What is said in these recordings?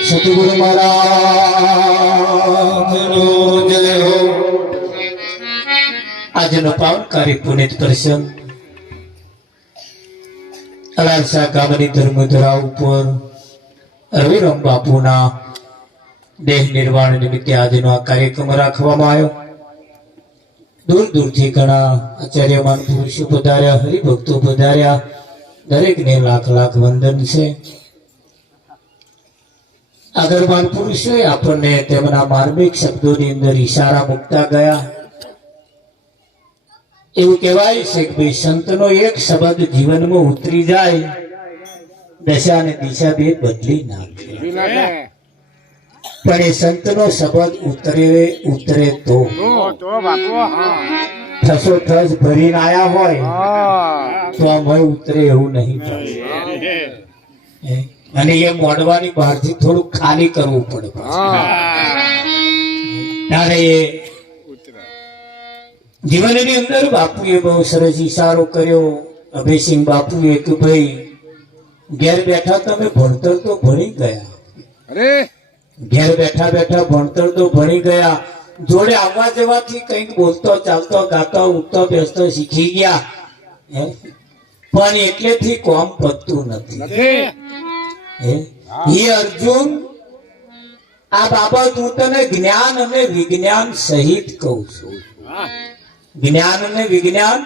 સતગુરુ મહારાજનો જય હો। આજનો પાવનકારી પુનિત પ્રસંગ અલારસા ગામની ધર્મધરા ઉપર રવિરામ બાપુના દેહ નિર્વાણ નિમિત્તે આજનો આ કાર્યક્રમ રાખવામાં આવ્યો। દૂર દૂરથી ઘણા આચાર્યમાન પુરુષો પધાર્યા, હરિભક્તો પધાર્યા। દરેકને લાખ લાખ વંદન છે। આગળવાન પુરુષોએ આપણને તેમના માર્મિક શબ્દોની અંદર ઈશારા મૂકતા ગયા। એવું કહેવાય છે કે ભાઈ સંતનો એક શબ્દ જીવનમાં ઉતરી જાય, દશા અને દિશા બે બદલી નાખે। પણ એ સંતનો શબ્દ ઉતરે તો ઠસોઠસ ભરીને આયા હોય તો આમાં ઉતરે એવું નહીં। અને એ મોડવાની બહારથી થોડું ખાલી કરવું પડે ત્યારે એ જીવનની અંદર બાપુએ બહુ સરસ ઈશારો કર્યો। અભયસિંહ બાપુએ કે ભાઈ ઘેર બેઠા તમે ભણતર તો ભણી ગયા, ઘેર બેઠા બેઠા ભણતર તો ભણી ગયા, જોડે આવવા જવાથી કંઈક બોલતો ચાલતો ગાતો ઉઠતો બેસતો શીખી ગયા, પણ એટલેથી કોમ પતતું નથી। એ અર્જુન, આ બાબત હું તને જ્ઞાન અને વિજ્ઞાન સહિત કહું છું। જ્ઞાન અને વિજ્ઞાન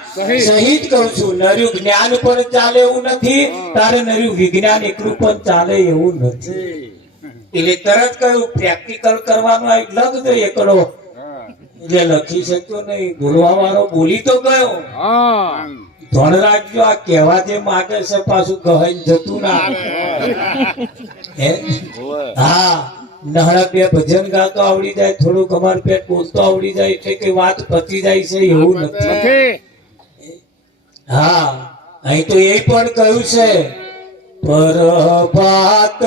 સહિત કહું છું। નર્યું જ્ઞાન પણ ચાલે એવું નથી, તારે નર્યું વિજ્ઞાન એકલું પણ ચાલે એવું નથી। એટલે તરત કહ્યું પ્રેક્ટિકલ કરવાનો લખ જો એકડો, એટલે લખી શક્યો નહીં, બોલવા વાળો બોલી તો ગયો। ધોન રાખજો, આ કહેવા જે માગે છે પાછું ગહન જતું ના। હા, નહળક બે ભજન ગાતો આવડી જાય, થોડુંક અમાર પેટ બોલતો આવડી જાય એટલે કે વાત પતી જાય છે એવું નથી। હા, અહીં તો એ પણ કહ્યું છે પરભાત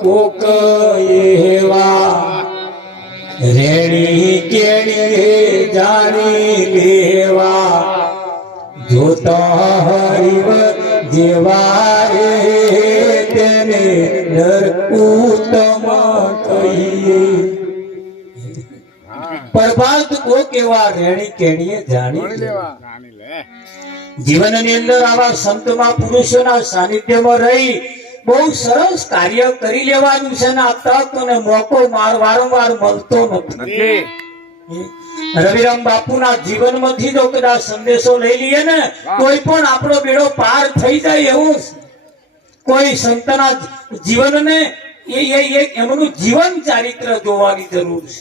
કોક એવા રેણી કેણી જાણી લેવા, જોતા હરિવ જેવા રે તેને નર ઉત્તમ કહીએ। પ્રભાત કોક એવા રેણી કેણીએ જાણી લેવા। જીવનની અંદર આવા સંતમાં પુરુષોના સાનિધ્યમાં રહી બહુ સરસ કાર્ય કરી લેવાનું છે ને આ તક અને મોકો વારંવાર મળતો નથી। રવિરામ બાપુના જીવનમાંથી જો કદાચ સંદેશો લઈ લઈએ ને કોઈ પણ આપણો બેડો પાર થઈ જાય એવું। કોઈ સંતના જીવનને એમનું જીવન ચારિત્ર જોવાની જરૂર છે,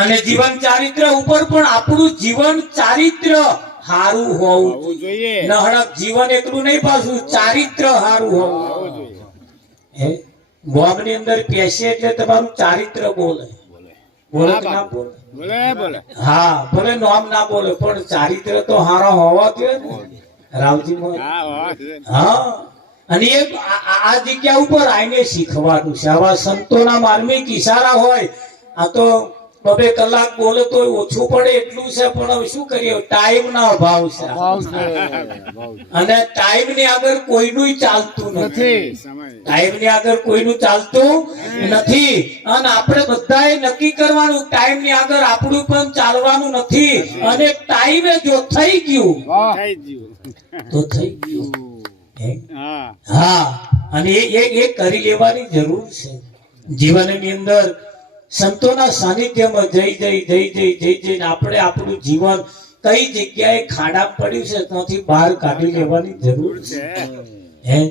અને જીવન ચારિત્ર ઉપર પણ આપણું જીવન ચારિત્ર હારું હોવું જોઈએ। નહળક જીવન એકલું નહીં, પાછું ચારિત્ર હારું હોવું જોઈએ। ગોમની અંદર પેશે એટલે તમારું ચારિત્ર બોલે, બોલે ના બોલે, હા ભલે નામ ના બોલે પણ ચારિત્ર તો હારા હોવા જોઈએ ને રાવજી। હા, અને એ આ જગ્યા ઉપર આઈને શીખવાનું છે। આવા સંતોના માર્મિક ઈશારા હોય, આ તો 2 કલાક બોલે તો ઓછું પડે એટલું છે, પણ શું કરીએ ટાઈમ ના અભાવ છે, અને ટાઈમ ની આગળ કોઈનું ચાલતું નથી। ટાઈમ ની આગળ કોઈનું ચાલતું નથી, અને આપણે બધાએ નક્કી કરવાનું ટાઈમ ની આગળ આપણું પણ ચાલવાનું નથી। અને ટાઈમે જો થઈ ગયું તો થઈ ગયું। હા, અને એ કરી લેવાની જરૂર છે। જીવનની અંદર સંતોના સાનિધ્યમાં જઈ જઈને આપણે આપણું જીવન કઈ જગ્યાએ ખાડા પડ્યું છે ત્યાંથી બહાર કાઢી લેવાની જરૂર છે।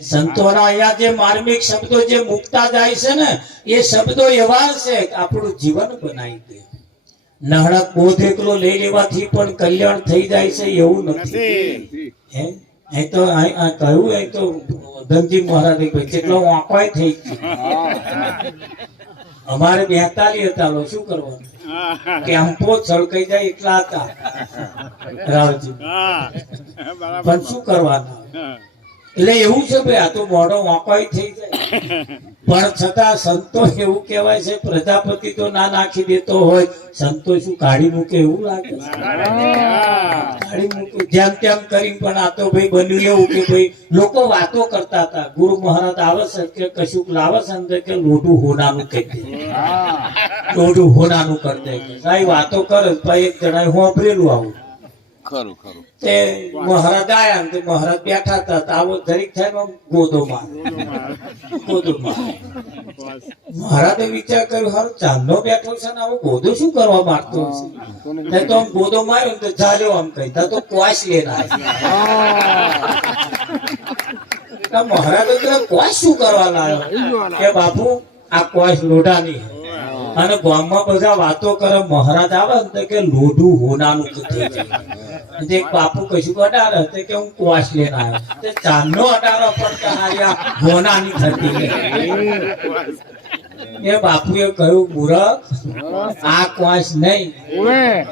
સંતોના અહીંયા જે માર્મિક શબ્દો જે મૂકતા જાય છે ને એ શબ્દો એવા છે કે આપણું જીવન બનાવી દે। નહળક બોધ એકલો લઈ લેવાથી પણ કલ્યાણ થઈ જાય છે એવું નથી। અહીં તો કહ્યું અહીં તો ધનજી મહારાજ જેટલો વાંકવાય થઈ ગયો। અમારે 42 હતા, શું કરવાનું કે અંપો છલકાઈ જાય એટલા હતા રાવજી, પણ શું કરવાના। એટલે એવું છે ભાઈ આ તો મોઢો વાંકવાય થઈ જાય પણ છતાં સંતો એવું કહેવાય છે પ્રજાપતિ તો ના નાખી દેતો હોય, સંતો શું કાઢી મૂકે એવું લાગે છે? કાઢી મૂકે જેમ તેમ કરી. પણ આ તો ભાઈ બન્યું એવું કે ભાઈ લોકો વાતો કરતા હતા, ગુરુ મહારાજ આવે છે કે કશુંક લાવે છે ને કે લોઢું હોનાનું કહી દે, લોઢું હોનાનું કરી દે. સાહેબ વાતો કરે ભાઈ એક જણાએ હોંભરેલું આવું. ખરું ખરું. તે મહારાજ આયા ને તે મહારાજ બેઠા હતા તો આવો જરીક થાય ને આમ ગોદો માર. મહારાજે વિચાર કર્યો હારું ચાંદનો બેઠો છે ને આવો ગોદો શું કરવા મારતો હશે? તે તો આમ ગોદો માર્યો ને તો ચાલ્યો આમ કહીતા તો ક્વાશ લઈને આવ્યો. મહારાજે કીધું ક્વાશ શું કરવા લાવ્યો? કે બાપુ આ ક્વાશ લોઢાની અને ગામમાં બધા વાતો કરે, મહારાજ આવે ને તો કે લોઢું હોનાનું થઈ જાય. એક બાપુ કશું અડાડે તે કે હું ક્વાશ લઈને આવ્યો, તે ચાંદનો અડાડો પણ હારી આ હોનાની થતી. એ બાપુએ કહ્યું મૂરખ આ ક્વાશ નહીં,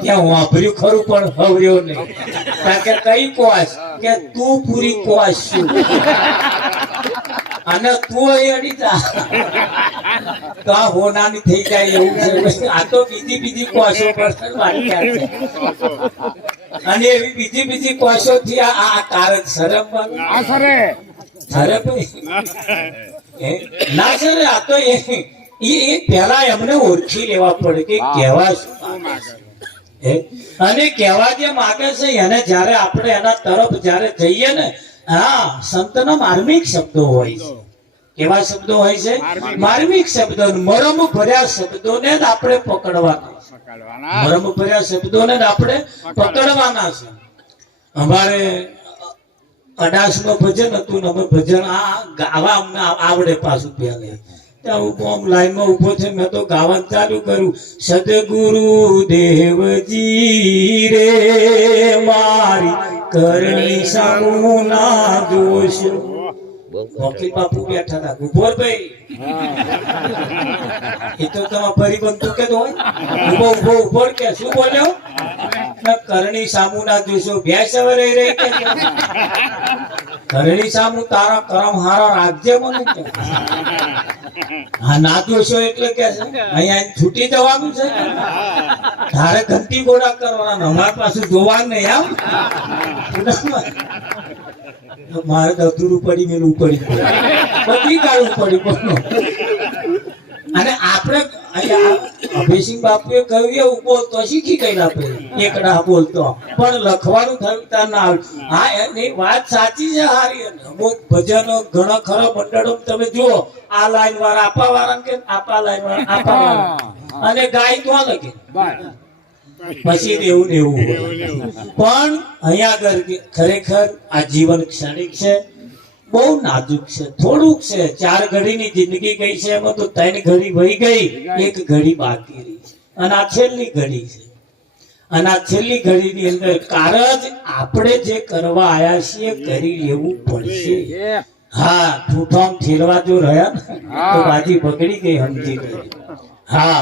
ત્યાં વાપર્યું ખરું પણ હવર્યો નહીં. કારણ કે કઈ ક્વાશ? કે તું પૂરી ક્વાશ છું અને તું અહીં અડી જા તો આ હોનાની થઈ જાય એવું છે. આ તો બીજી ક્વાશો પર વાક્યા છે અને એવી બીજી ક્વાશો થી આ કારણ શરમ સરે ના સર આ તો એ પહેલા એમને ઓળખી લેવા પડે કે કહેવા શું અને કહેવા જે માગે છે એને જયારે આપણે એના તરફ જયારે જઈએ ને, હા સંતના માર્મિક શબ્દો હોય છે. કેવા શબ્દો હોય છે? માર્મિક શબ્દો, મરમ ભર્યા શબ્દોને જ આપણે પકડવાના, મરમ ભર્યા શબ્દોને જ આપણે પકડવાના છે. અમારે અડાસમાં ભજન હતું ને અમે ભજન ગાવા અમને આવડે પાછું પહેલે. ત્યાં લાઈનમાં ઉભો છે, મેં તો ગાવાનું ચાલુ કર્યું. સદગુરુ દેવજી રે મારી કરણી સામુના જોશ. વકીલ બાપુ બેઠા હતા. ગુભોરભાઈ એ તો તમારા ફરી બનતું કે હોય ઉભો કે શું બોલ્યો? કરણી સામુ ના જોશો ભેંસ હવે રહી કે કરણી સામુ તારા કરમ હારા રાખજે મને કે. હા ના જોશો એટલે કે છે અહીંયા છૂટી જવાનું છે, તારે ઘંટી ગોળા કરવાના, અમારી પાસે જોવાનું નહીં. આમ મારે અધૂરું પડી મેલું પડી બધી કાઢવું પડ્યું. અને આપણે અભયસિંહ બાપુએ કહ્યું એવું બોલતો શીખી ગયેલા એકડા બોલતો, પણ લખવાનું થયું ત્યાં ના આવ્યું. હા એની વાત સાચી છે હારી. અમુક ભજનો ઘણા ખરા મંડળો તમે જુઓ, આ લાઈન વાળા આપા વાળા કે આપા લાઈન વાળા આપા વાળા અને ગાય તો લખે પછી એવું ને એવું હોય. પણ અહીંયા આગળ ખરેખર આ જીવન ક્ષણિક છે, બહુ નાજુક છે, થોડુંક છે. 4 ઘડીની જિંદગી ગઈ છે, એમાં તો 3 ઘડી વહી ગઈ, 1 ઘડી બાકી રહી છે અને આ છેલ્લી ઘડી છે. અને આ છેલ્લી ઘડીની અંદર કારજ આપણે જે કરવા આયા છીએ કરી લેવું પડશે. હા ઠૂઠામ ઠેરવા જો રહ્યા ને તો બાજી બગડી ગઈ, સમજી ગઈ. હા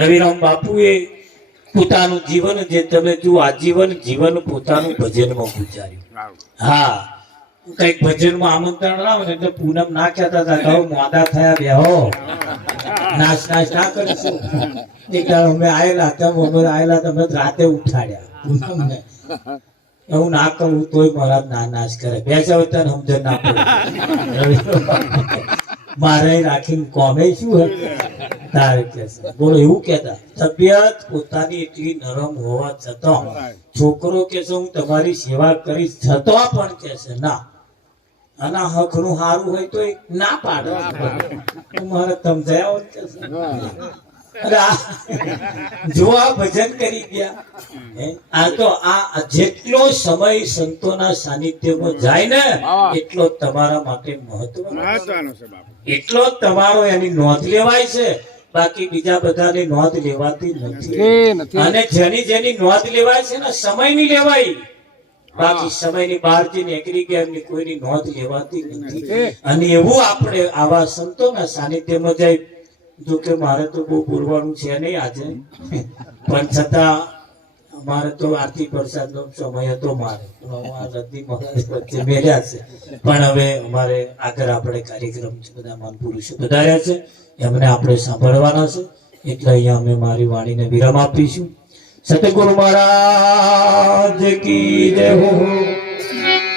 રવિરામ બાપુએ પોતાનું જીવન જે તમે જુઓ આજીવન જીવન પોતાનું ભજનમાં ગુજાર્યું. હા કઈક ભજનમાં આમંત્રણ લાવે ને એટલે પૂનમ ના કહેતા હતા કહો મોડા થયા બેહો નાશ ના કરીશું. એક અમે આયેલા તમે રાતે ઉઠાડ્યા પૂનમને. એવું ના કરવું તોય મહારાજ ના નાશ કરે. બેસા હોય તને સમજણ ના પડે મારે રાખીને કોમે શું તારે કે બોલો એવું કેતા. તબિયત પોતાની એટલી નરમ હોવા છતાં છોકરો કે હું તમારી સેવા કરીશ છતાં પણ કે છે ના, આના હક નું સારું હોય તો ના પાડે. મારે સમજાયા જો આ ભજન કરી ગયા. આ તો આ જેટલો સમય સંતોના સાનિધ્યમાં જાય ને એટલો તમારા માટે મહત્વનો છે, એટલો તમારો એની નોંધ લેવાય છે. બાકી બીજા બધાની નોંધ લેવાતી નથી. અને જેની નોંધ લેવાય છે ને સમયની લેવાય, બાકી સમયની બહાર જે નીકળી ગયા એમની કોઈની નોંધ લેવાતી નથી. અને એવું આપણે આવા સંતોના સાનિધ્યમાં જાય. જો કે મારે તો બહુ બોલવાનું છે નહીં આજે, પણ છતાં અમારે તો આરતી પ્રસાદનો સમય હતો મારે પણ હું આ રદ્દી મહારાજ વચ્ચે મેળ્યા છે પણ હવે અમારે આગળ આપણે કાર્યક્રમ છે બધા મહાન પુરુષો પધાર્યા છે એમને આપણે સાંભળવાના છે એટલે અહીંયા અમે મારી વાણીને વિરામ આપીશું સતગુરુ મહારાજ કી જય હો